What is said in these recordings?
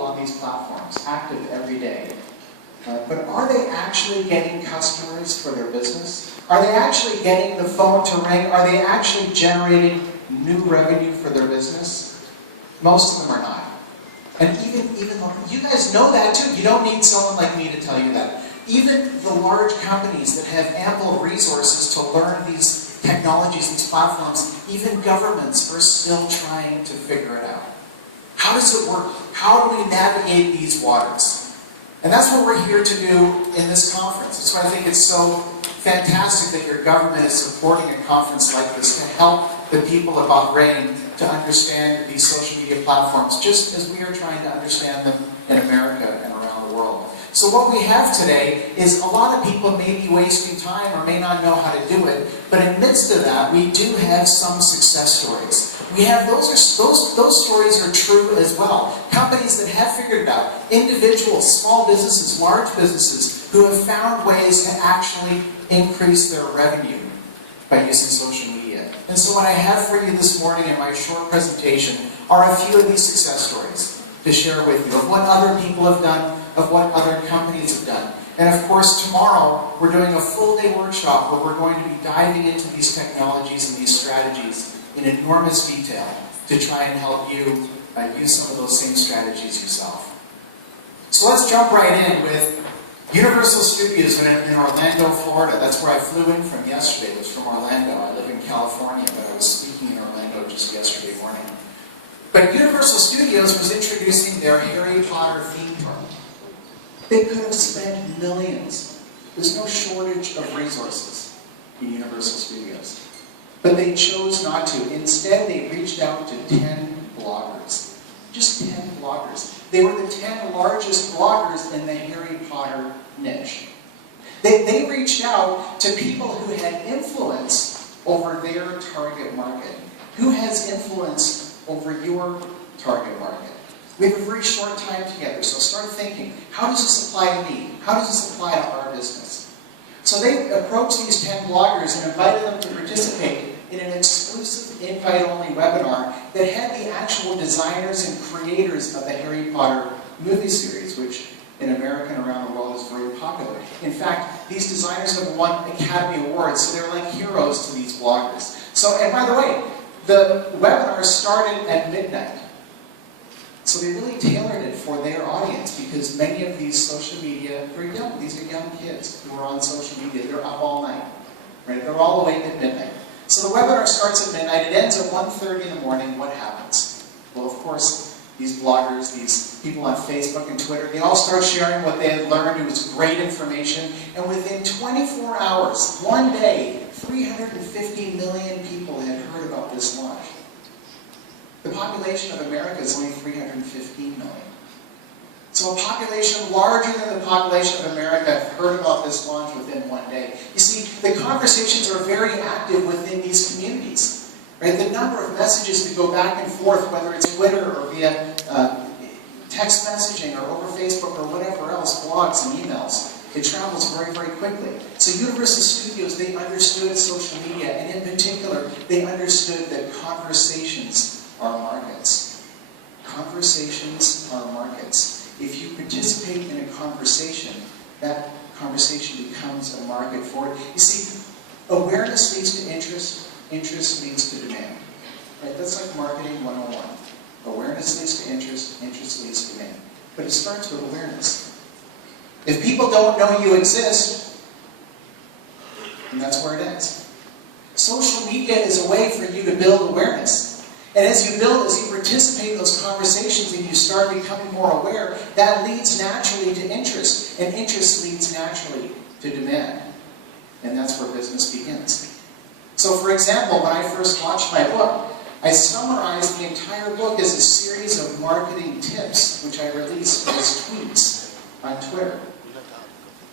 on these platforms, active every day. But are they actually getting customers for their business? Are they actually getting the phone to ring? Are they actually generating new revenue for their business? Most of them are not. And even you guys know that too. You don't need someone like me to tell you that. Even the large companies that have ample resources to learn these technologies, these platforms, even governments are still trying to figure it out. How does it work? How do we navigate these waters? And that's what we're here to do in this conference. That's why I think it's so fantastic that your government is supporting a conference like this to help the people of Bahrain to understand these social media platforms, just as we are trying to understand them in America and around the world. So what we have today is a lot of people may be wasting time or may not know how to do it, but in the midst of that, we do have some success stories. We have those stories are true as well. Companies that have figured it out, individuals, small businesses, large businesses, who have found ways to actually increase their revenue by using social media. And so what I have for you this morning in my short presentation are a few of these success stories to share with you, of what other people have done, of what other companies have done. And of course, tomorrow, we're doing a full-day workshop where we're going to be diving into these technologies and these strategies in enormous detail to try and help you use some of those same strategies yourself. So let's jump right in with Universal Studios in Orlando, Florida. That's where I flew in from yesterday. It was from Orlando. I live in California, but I was speaking in Orlando just yesterday morning. But Universal Studios was introducing their Harry Potter theme park. They could have spent millions. There's no shortage of resources in Universal Studios. But they chose not to. Instead, they reached out to 10 bloggers. Just 10 bloggers. They were the 10 largest bloggers in the Harry Potter niche. They reached out to people who had influence over their target market. Who has influence over your target market? We have a very short time together, so start thinking, how does this apply to me? How does this apply to our business? So they approached these 10 bloggers and invited them to participate in an exclusive invite-only webinar that had the actual designers and creators of the Harry Potter movie series, which in America and around the world is very popular. In fact, these designers have won Academy Awards, so they're like heroes to these bloggers. So, and by the way, the webinar started at midnight. So they really tailored it for their audience because many of these social media, they're young. These are young kids who are on social media. They're up all night. Right? They're all awake at midnight. So the webinar starts at midnight. It ends at 1:30 in the morning. What happens? Well, of course, these bloggers, these people on Facebook and Twitter, they all start sharing what they had learned. It was great information. And within 24 hours, one day, 350 million people had heard about this launch. The population of America is only 315 million. So a population larger than the population of America heard about this launch within one day. You see, the conversations are very active within these communities. Right? The number of messages that go back and forth, whether it's Twitter or via text messaging or over Facebook or whatever else, blogs and emails, it travels very, very quickly. So Universal Studios, they understood social media, and in particular, they understood that conversations are markets. Conversations are markets. If you participate in a conversation, that conversation becomes a market for it. You see, awareness leads to interest, interest leads to demand. Right? That's like marketing 101. Awareness leads to interest, interest leads to demand. But it starts with awareness. If people don't know you exist, then that's where it ends. Social media is a way for you to build awareness. And as you participate in those conversations and you start becoming more aware, that leads naturally to interest. And interest leads naturally to demand. And that's where business begins. So for example, when I first launched my book, I summarized the entire book as a series of marketing tips, which I released as tweets on Twitter.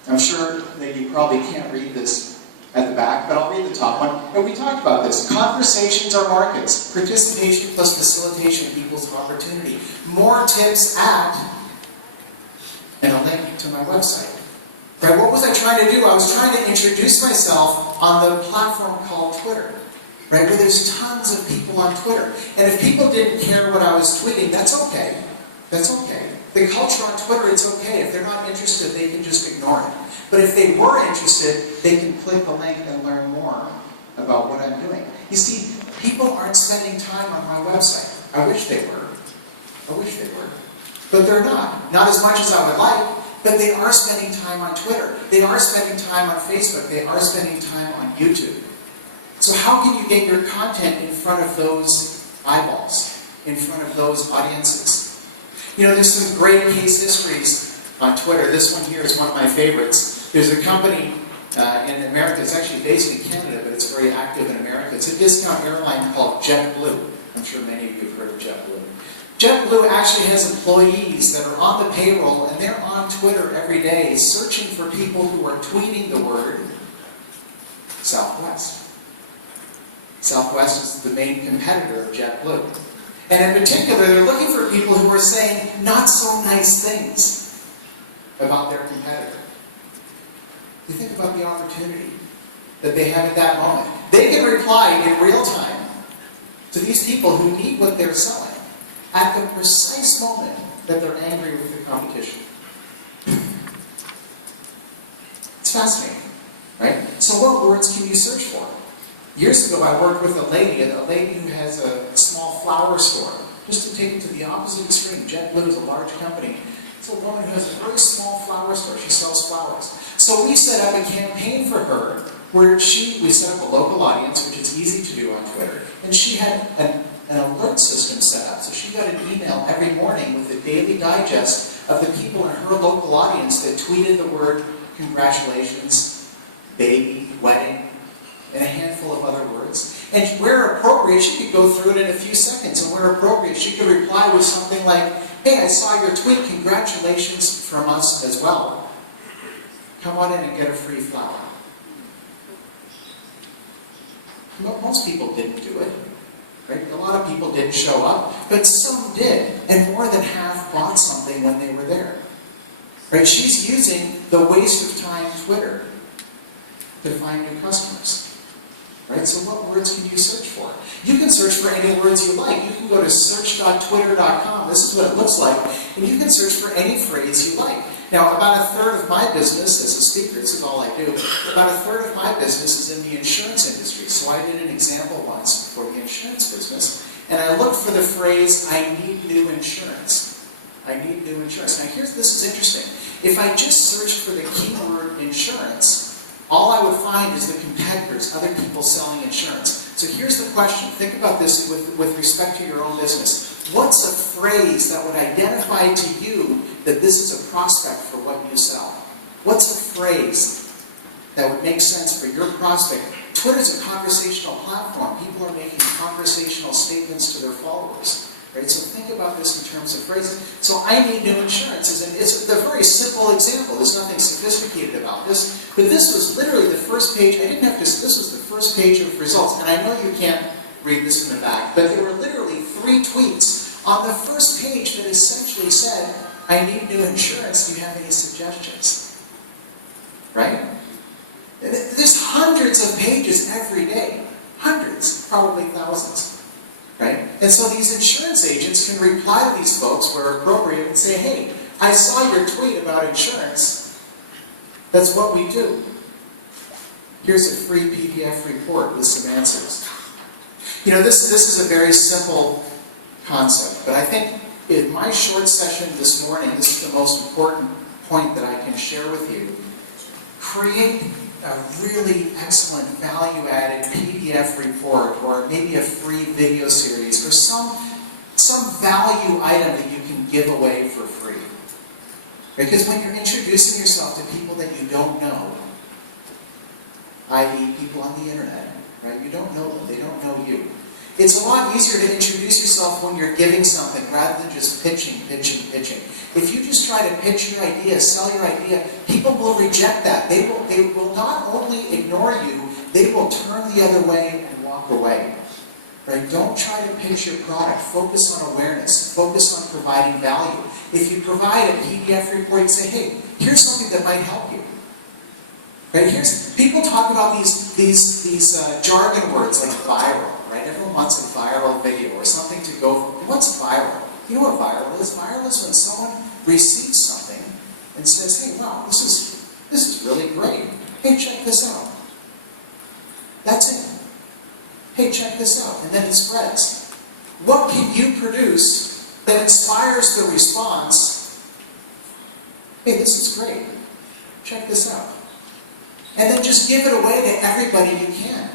I'm sure that you probably can't read this at the back, but I'll read the top one. And we talked about this. Conversations are markets. Participation plus facilitation equals opportunity. More tips at, and a link to my website. Right? What was I trying to do? I was trying to introduce myself on the platform called Twitter. Right? Where there's tons of people on Twitter. And if people didn't care what I was tweeting, that's okay. That's okay. The culture on Twitter, it's okay. If they're not interested, they can just ignore it. But if they were interested, they can click the link and learn more about what I'm doing. You see, people aren't spending time on my website. I wish they were. I wish they were. But they're not. Not as much as I would like, but they are spending time on Twitter. They are spending time on Facebook. They are spending time on YouTube. So how can you get your content in front of those eyeballs, in front of those audiences? You know, there's some great case histories on Twitter. This one here is one of my favorites. There's a company in America, it's actually based in Canada, but it's very active in America. It's a discount airline called JetBlue. I'm sure many of you have heard of JetBlue. JetBlue actually has employees that are on the payroll, and they're on Twitter every day searching for people who are tweeting the word Southwest. Southwest is the main competitor of JetBlue. And in particular, they're looking for people who are saying not so nice things about their competitor. You think about the opportunity that they have at that moment. They can reply in real time to these people who need what they're selling at the precise moment that they're angry with the competition. It's fascinating, right? So what words can you search for? Years ago, I worked with a lady who has a small flower store. Just to take it to the opposite extreme, JetBlue is a large company. It's a woman who has a very small flower store. She sells flowers. So we set up a campaign for her where we set up a local audience, which is easy to do on Twitter, and she had an alert system set up. So she got an email every morning with a daily digest of the people in her local audience that tweeted the word congratulations, baby, wedding, and a handful of other words. And where appropriate, she could go through it in a few seconds, and where appropriate, she could reply with something like, hey, I saw your tweet, congratulations from us as well. Come on in and get a free flower. Most people didn't do it. Right? A lot of people didn't show up, but some did, and more than half bought something when they were there. Right? She's using the waste of time Twitter to find new customers. Right? So what words can you search for? You can search for any words you like. You can go to search.twitter.com. This is what it looks like. And you can search for any phrase you like. Now, about a third of my business as a speaker, this is all I do, about a third of my business is in the insurance industry. So I did an example once for the insurance business, and I looked for the phrase, I need new insurance. I need new insurance. Now, this is interesting. If I just searched for the keyword insurance, all I would find is the competitors, other people selling insurance. So here's the question. Think about this with respect to your own business. What's a phrase that would identify to you that this is a prospect for what you sell? What's a phrase that would make sense for your prospect? Twitter's a conversational platform. People are making conversational statements to their followers. Right? So think about this in terms of phrases. So I need new insurance. It's a very simple example. There's nothing sophisticated about this. But this was literally the first page. This was the first page of results. And I know you can't read this in the back, but there were literally 3 tweets on the first page that essentially said, I need new insurance. Do you have any suggestions? Right? There's hundreds of pages every day. Hundreds, probably thousands. Right? And so these insurance agents can reply to these folks where appropriate and say, hey, I saw your tweet about insurance. That's what we do. Here's a free PDF report with some answers. You know, this is a very simple concept, but I think in my short session this morning, this is the most important point that I can share with you. Create a really excellent value-added PDF report, or maybe a free video series, or some value item that you can give away for free. Because when you're introducing yourself to people that you don't know, i.e. people on the internet, right? You don't know them, they don't know you. It's a lot easier to introduce yourself when you're giving something rather than just pitching. If you just try to pitch your idea, sell your idea, people will reject that. They will not only ignore you, they will turn the other way and walk away. Right? Don't try to pitch your product. Focus on awareness. Focus on providing value. If you provide a PDF report, you say, hey, here's something that might help you. Right? People talk about these jargon words like viral. Right? Everyone wants a viral video or something to go for. What's viral? You know what viral is? Viral is when someone receives something and says, hey, wow, this is really great. Hey, check this out. That's it. Hey, check this out. And then it spreads. What can you produce that inspires the response? Hey, this is great. Check this out. And then just give it away to everybody you can.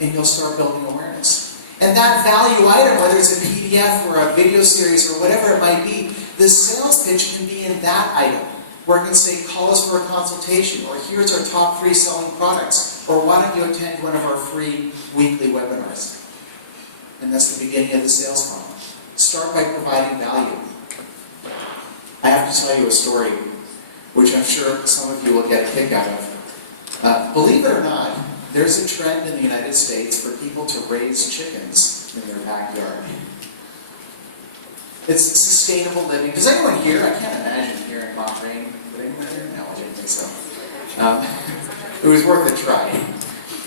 And you'll start building awareness. And that value item, whether it's a PDF or a video series or whatever it might be, the sales pitch can be in that item. Where it can say, call us for a consultation, or here's our top 3 selling products, or why don't you attend one of our free weekly webinars? And that's the beginning of the sales funnel. Start by providing value. I have to tell you a story, which I'm sure some of you will get a kick out of. Believe it or not, there's a trend in the United States for people to raise chickens in their backyard. It's sustainable living. Does anyone here? I can't imagine here in Bahrain. Did anyone here? No, I didn't think so. It was worth a try.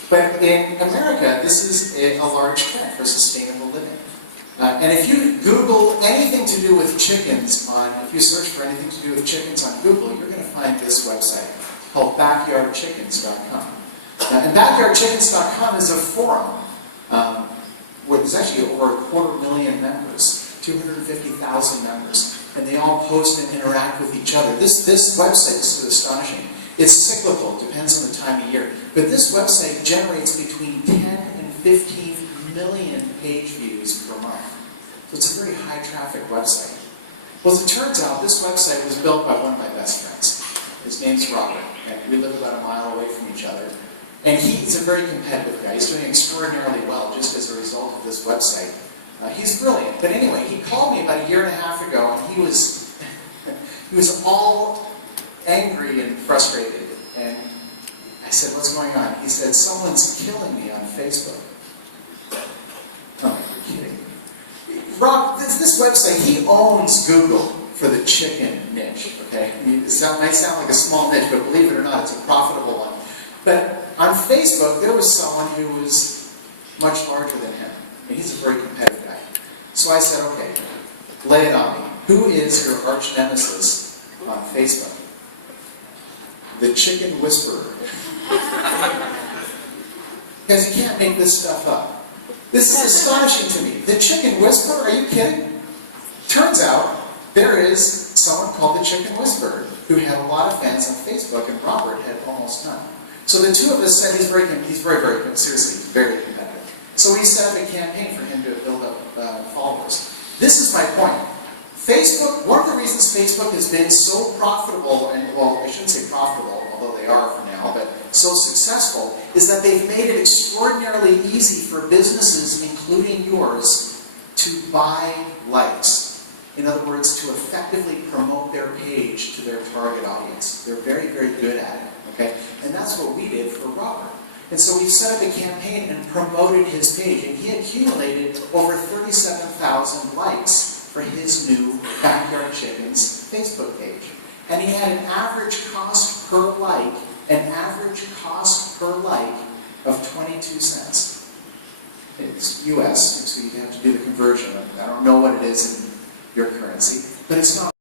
But in America, this is a large trend for sustainable living. And if you Google anything to do with chickens if you search for anything to do with chickens on Google, you're going to find this website called backyardchickens.com. And backyardchickens.com is a forum where there's actually over 250,000 members. 250,000 members, and they all post and interact with each other. This website is so astonishing. It's cyclical, depends on the time of year, but this website generates between 10 and 15 million page views per month. So it's a very high traffic website. Well, as it turns out, this website was built by one of my best friends. His name's Robert, and we live about a mile away from each other. And he's a very competitive guy. He's doing extraordinarily well just as a result of this website. He's brilliant. But anyway, he called me about a year and a half ago, and he was all angry and frustrated. And I said, what's going on? He said, someone's killing me on Facebook. Oh, you're kidding. Rob, this website, he owns Google for the chicken niche, okay? I mean, it might sound like a small niche, but believe it or not, it's a profitable one. But on Facebook, there was someone who was much larger than him. And he's a very competitive guy. So I said, okay, lay it on me. Who is your arch nemesis on Facebook? The chicken whisperer. Because you can't make this stuff up. This is astonishing to me. The chicken whisperer? Are you kidding? Turns out, there is someone called the chicken whisperer who had a lot of fans on Facebook, and Robert had almost none. So the two of us said he's very, seriously, very competitive. So we set up a campaign for him to build up followers. This is my point. Facebook, one of the reasons Facebook has been so profitable, and well, I shouldn't say profitable, although they are for now, but so successful, is that they've made it extraordinarily easy for businesses, including yours, to buy likes. In other words, to effectively promote their page to their target audience. They're very, very good at it. Okay? And that's what we did for Robert. And so we set up a campaign and promoted his page, and he accumulated over 37,000 likes for his new Backyard Chickens Facebook page. And he had an average cost per like, of 22 cents. It's US, so you have to do the conversion. I don't know what it is in your currency, but it's not